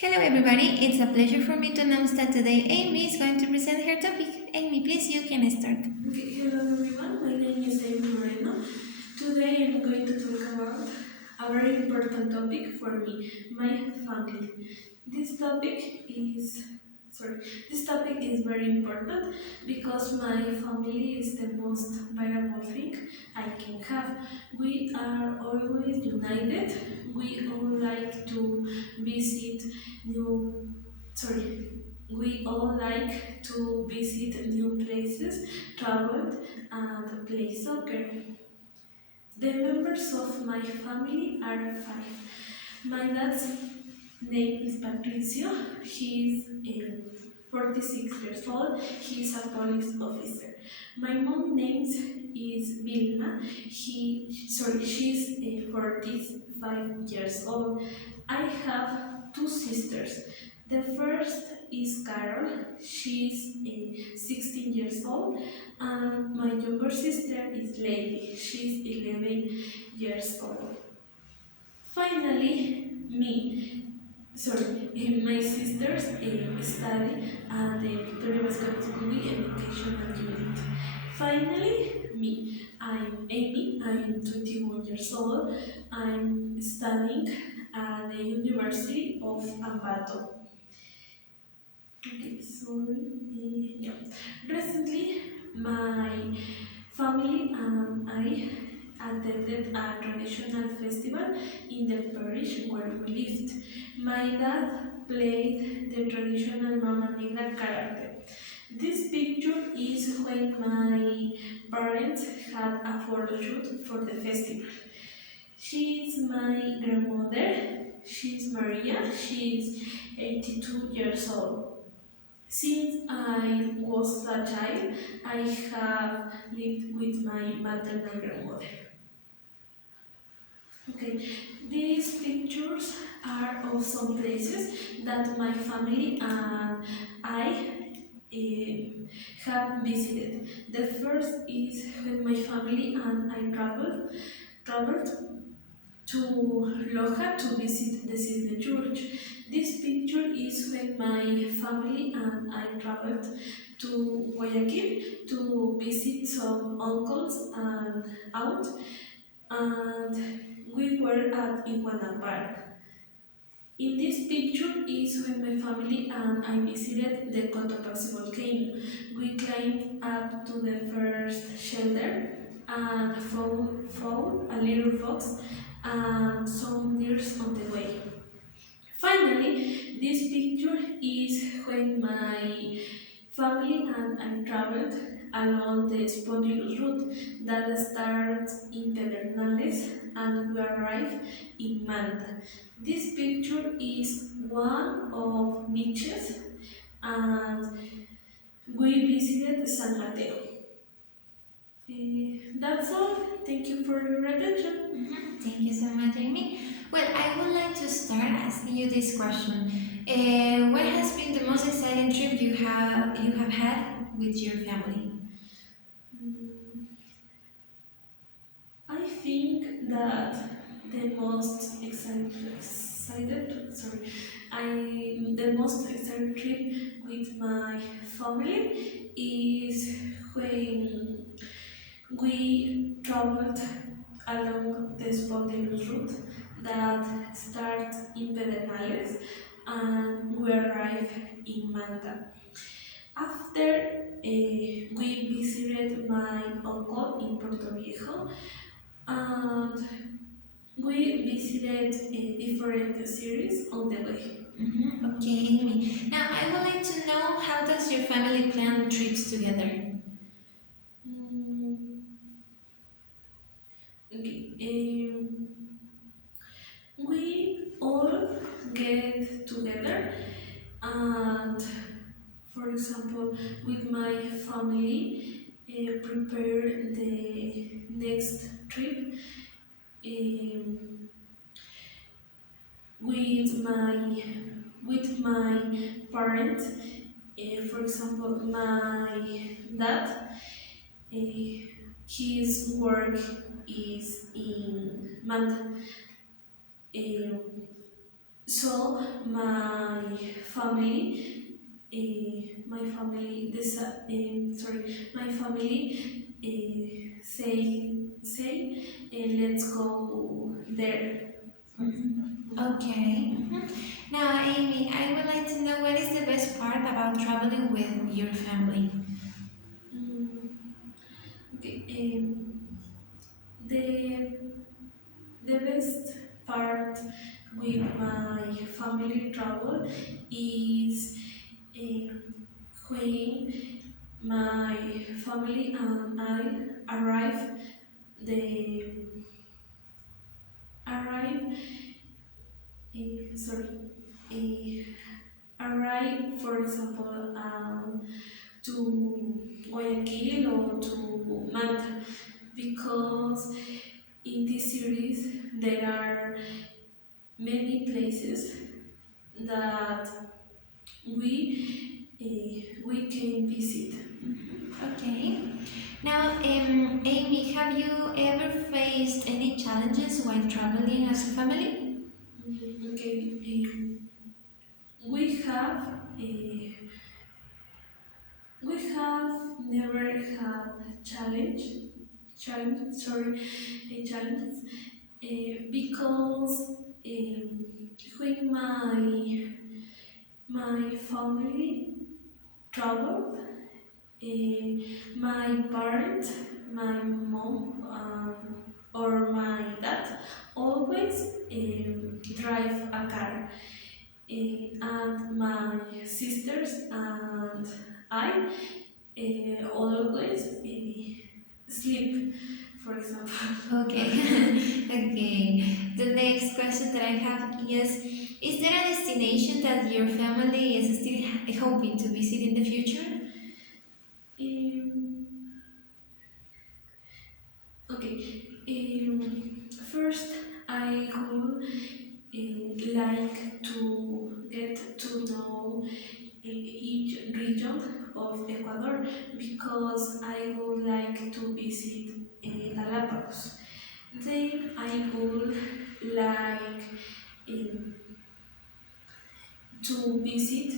Hello everybody, it's a pleasure for me to announce that today Amy is going to present her topic. Amy, please you can start. Okay, hello everyone, my name is Eymmy Moreno. Today I'm going to talk about a very important topic for me, my family. This topic is this topic is very important because my family is the most valuable thing I can have. We are always united. We all like to visit new sorry we all like to visit new places, travel, and play soccer. The members of my family are five. My dad's name is Patricio. He's 46 years old. He's a police officer. My mom name is Vilma. She's 45 years old. I have two sisters. The first is Carol. She's 16 years old, and my younger sister is Lady. She's 11 years old. Finally, my sisters study at the Victoria Basket School Educational Unit. Finally, me. I'm Amy. I'm 21 years old. I'm studying at the University of Ambato. Okay, yeah. Recently, my family and I attended a traditional festival in the parish where we lived. My dad played the traditional Mama Negra character. This picture is when my parents had a photo shoot for the festival. She's my grandmother. She's Maria. She's 82 years old. Since I was a child, I have lived with my maternal grandmother. Okay, these pictures are of some places that my family and I have visited. The first is when my family and I traveled to Loja to visit the Cisne Church. This picture is when my family and I traveled to Guayaquil to visit some uncles and aunt, and we were at Iguana Park. In this picture is when my family and I visited the Cotopaxi volcano. We climbed up to the first shelter and found a little fox and some deers on the way. Finally, this picture is when my family and I traveled along the Spondylus route that starts in Pedernales and we arrived in Manta. This picture is one of beaches and we visited San Mateo. That's all. Thank you for your attention. Thank you so much, Amy. Well, I would like to start asking you this question. What has been the most exciting trip you have had with your family? Mm, I think that the most the most exciting trip with my family is when we traveled along the spontaneous route that starts in Pedernales and we arrived in Manta. After we visited my uncle in Puerto Viejo and we visited different cities on the way. Okay, Amy. Now, I would like to know how does your family plan trips together? Mm, okay. We all get together and, for example, with my family, prepare the next trip um, with my parents. For example, my dad, his work is in Manta. Um, So my family, my family say, let's go there. Okay. Now, Amy, I would like to know what is the best part about traveling with your family? Mm, okay. The the best part with my family travel is when my family and I the arrive sorry arrive, for example, to Guayaquil or to Manta, because in this series there are many places that we can visit. Okay. Now, Amy, have you ever faced any challenges while traveling as a family? Okay, we have we have never had a challenge because when my family traveled, my parents, my mom, or my dad always drive a car, and my sisters and I always sleep, for example. Okay. Okay. The next question that I have is there a destination that your family is still hoping to visit in the future? Um, okay. First, I would like to get to know each region of Ecuador, because I would like to visit Galapagos. Then I would like um, to visit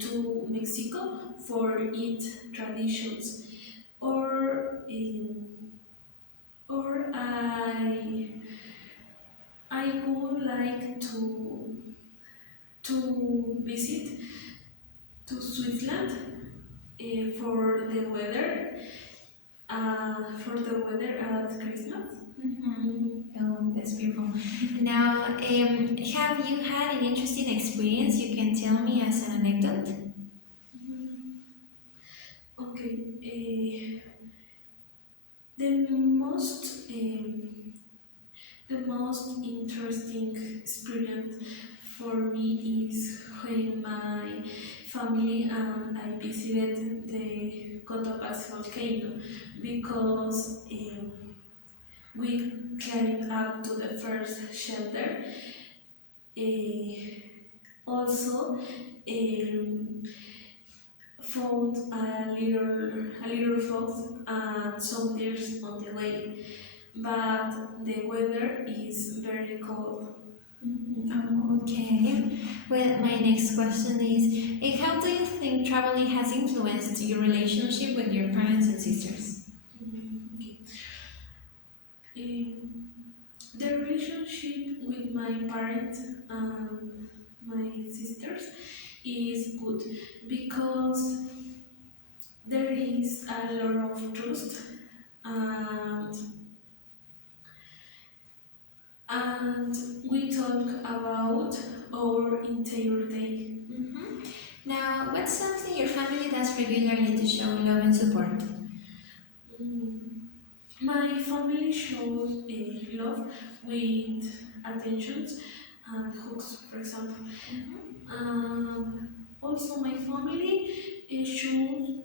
to Mexico for its traditions, or or I would like to visit to Switzerland for the weather at Christmas. Mhm. Oh, that's beautiful. Now, have you had an interesting experience you can tell me as an anecdote? Okay, the most the most interesting experience for me is when my family and I visited the Cotopaxi volcano, because we climbed up to the first shelter. Also, um, found a little fox and some deers on the way, but the weather is very cold. Oh, okay. Well, my next question is, how do you think traveling has influenced your relationship with your parents and sisters? Okay. Um, the relationship with my parents and my sisters is good, because there is a lot of trust, and and we talk about our entire day. Mhm. Now, what's something your family does regularly to show love and support? Mm, My family shows love with attentions and hugs, for example. Also, my family shows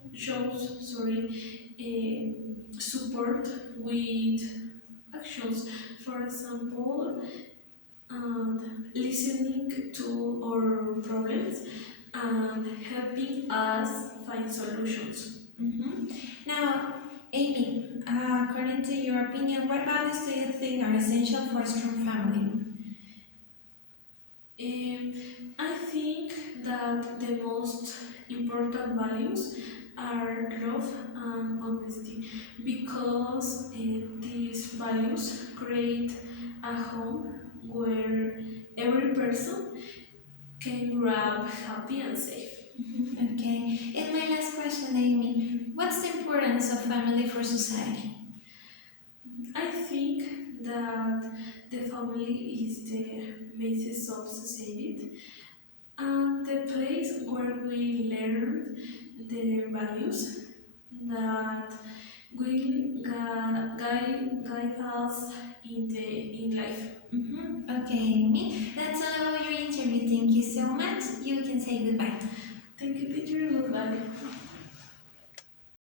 support with actions. For example, listening to our problems and helping us find solutions. Mhm. Now, Amy, according to your opinion, what values do you think are essential for a strong family? Um, I think that the most important values are love and honesty because these values create a home where every person can grow up happy and safe. Okay. And my last question, Amy. What's the importance of family for society? I think that the family is the basis of society and the place where we learn the values that will guide us in life. Okay, Amy. That's all about your interview. Thank you so much. You can say goodbye. Thank you, teacher. Goodbye.